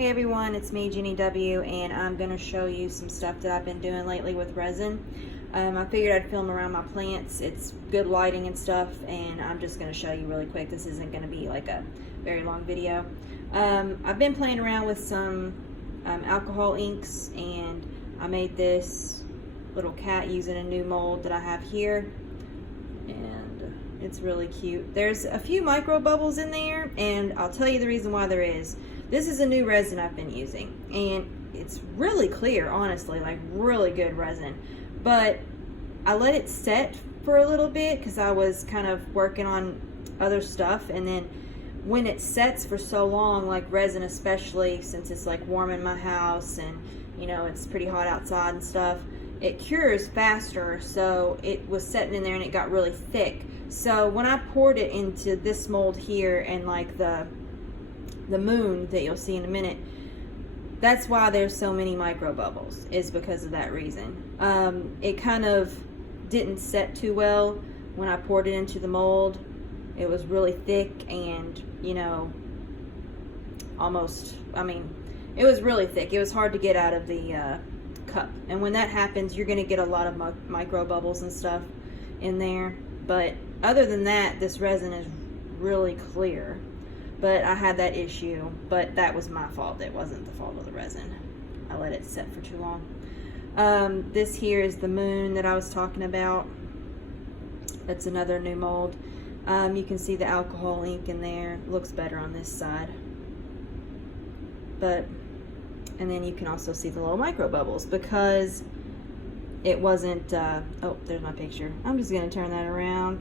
Hey everyone, it's me, Jenny W, and I'm going to show you some stuff that I've been doing lately with resin. I figured I'd film around my plants. It's good lighting and stuff, and I'm just going to show you really quick. This isn't going to be like a very long video. I've been playing around with some alcohol inks, and I made this little cat using a new mold that I have here, and it's really cute. There's a few micro bubbles in there, and I'll tell you the reason why there is. This is a new resin I've been using, and it's really clear, honestly, like really good resin. But I let it set for a little bit because I was kind of working on other stuff, and then when it sets for so long, like resin especially, since it's like warm in my house and you know it's pretty hot outside and stuff, it cures faster. So it was setting in there and it got really thick. So when I poured it into this mold here and like the moon that you'll see in a minute, that's why there's so many micro bubbles, is because of that reason. It kind of didn't set too well when I poured it into the mold. It was really thick and, you know, almost, I mean, it was really thick. It was hard to get out of the cup. And when that happens, you're going to get a lot of micro bubbles and stuff in there. But other than that, this resin is really clear. But I had that issue, but that was my fault. It wasn't the fault of the resin. I let it set for too long. This here is the moon that I was talking about. That's another new mold. You can see the alcohol ink in there. It looks better on this side. And then you can also see the little micro bubbles because it wasn't, oh, there's my picture. I'm just gonna turn that around.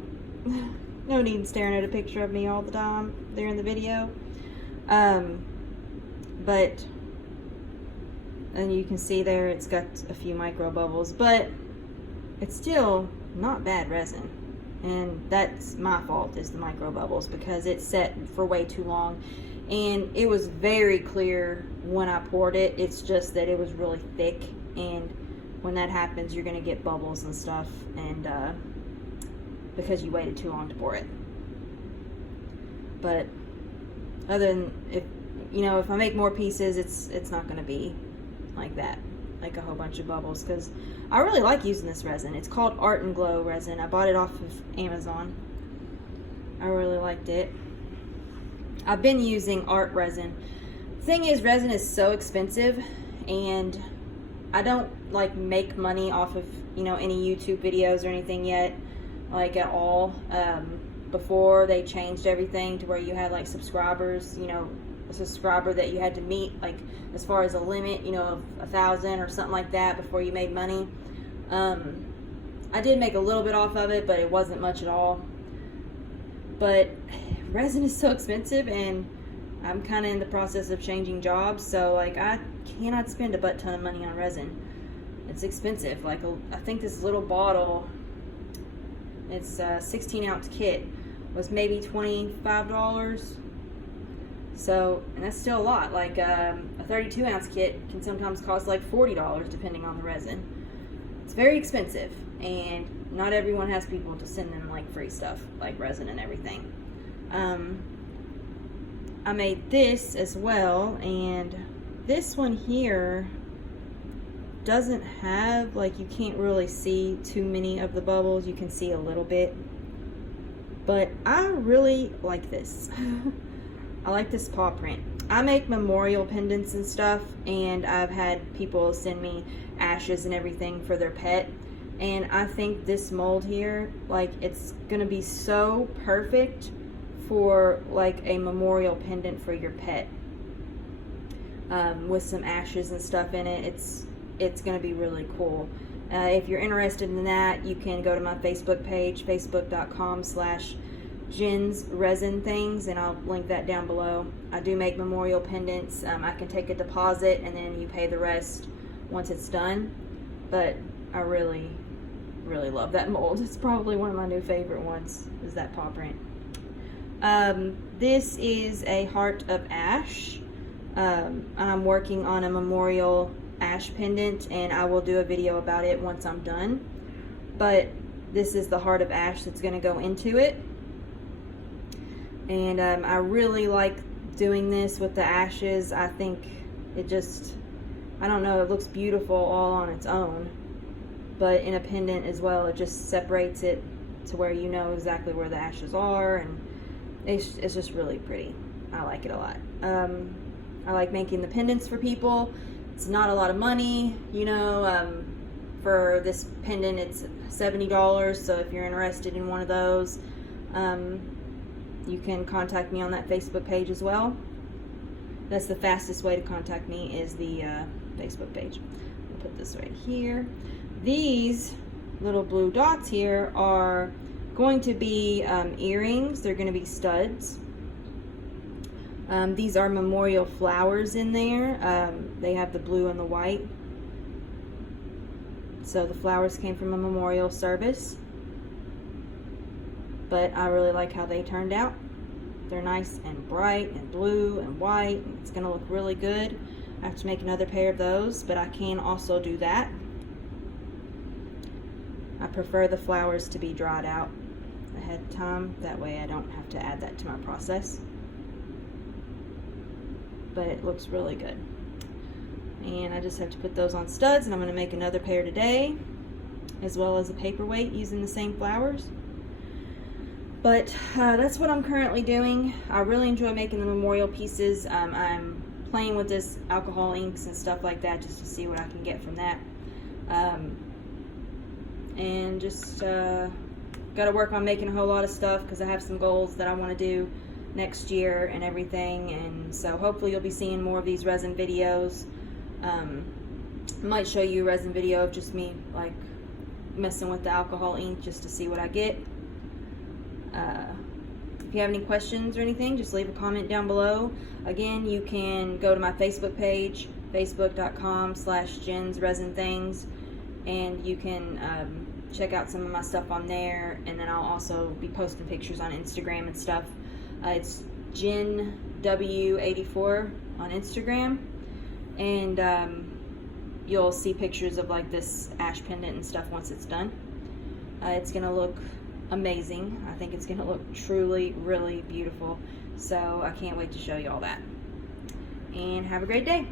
No need in staring at a picture of me all the time there in the video. And you can see there it's got a few micro bubbles, but it's still not bad resin. And that's my fault, is the micro bubbles, because it set for way too long. And it was very clear when I poured it. It's just that it was really thick, and when that happens, you're gonna get bubbles and stuff, and because you waited too long to pour it. But other than, if I make more pieces, it's not going to be like that, like a whole bunch of bubbles, because I really like using this resin. It's called Art and Glow resin. I bought it off of Amazon. I really liked it. I've been using art resin. The thing is, resin is so expensive, and I don't like make money off of any YouTube videos or anything yet, like at all. Before they changed everything to where you had like subscribers, a subscriber that you had to meet, like as far as a limit, of 1,000 or something like that before you made money. I did make a little bit off of it, but it wasn't much at all. But resin is so expensive, and I'm kind of in the process of changing jobs, so like I cannot spend a butt ton of money on resin. It's expensive. Like I think this little bottle, it's a 16-ounce kit, was maybe $25. So, and that's still a lot. Like a 32-ounce kit can sometimes cost like $40 depending on the resin. It's very expensive, and not everyone has people to send them like free stuff like resin and everything. I made this as well, and this one here doesn't have, like, you can't really see too many of the bubbles. You can see a little bit, but I really like this. I like this paw print. I make memorial pendants and stuff, and I've had people send me ashes and everything for their pet, and I think this mold here, like, it's gonna be so perfect for like a memorial pendant for your pet, with some ashes and stuff in it. It's going to be really cool. If you're interested in that, you can go to my Facebook page, facebook.com/Jen's Resin Things, and I'll link that down below. I do make memorial pendants. I can take a deposit, and then you pay the rest once it's done. But I really, really love that mold. It's probably one of my new favorite ones, is that paw print. This is a heart of ash. I'm working on a memorial ash pendant, and I will do a video about it once I'm done. But this is the heart of ash that's going to go into it. And I really like doing this with the ashes. I think It just, I don't know, it looks beautiful all on its own, but in a pendant as well, it just separates it to where you know exactly where the ashes are, and it's just really pretty. I like it a lot. I like making the pendants for people. It's not a lot of money, you know. For this pendant, it's $70, so if you're interested in one of those, you can contact me on that Facebook page as well. That's the fastest way to contact me, is the Facebook page. I'll put this right here. These little blue dots here are going to be earrings. They're going to be studs. These are memorial flowers in there. They have the blue and the white. So the flowers came from a memorial service. But I really like how they turned out. They're nice and bright and blue and white. And it's going to look really good. I have to make another pair of those, but I can also do that. I prefer the flowers to be dried out ahead of time. That way I don't have to add that to my process. But it looks really good. And I just have to put those on studs, and I'm going to make another pair today, as well as a paperweight using the same flowers. But that's what I'm currently doing. I really enjoy making the memorial pieces. I'm playing with this alcohol inks and stuff like that just to see what I can get from that. And just got to work on making a whole lot of stuff, because I have some goals that I want to do next year and everything. And so hopefully you'll be seeing more of these resin videos. I might show you a resin video of just me like messing with the alcohol ink just to see what I get. If you have any questions or anything, just leave a comment down below. Again, you can go to my Facebook page, facebook.com/JensResinThings, and you can check out some of my stuff on there. And then I'll also be posting pictures on Instagram and stuff. It's JenW84 on Instagram, and you'll see pictures of like this ash pendant and stuff once it's done. It's gonna look amazing. I think it's gonna look truly really beautiful, so I can't wait to show you all that. And have a great day.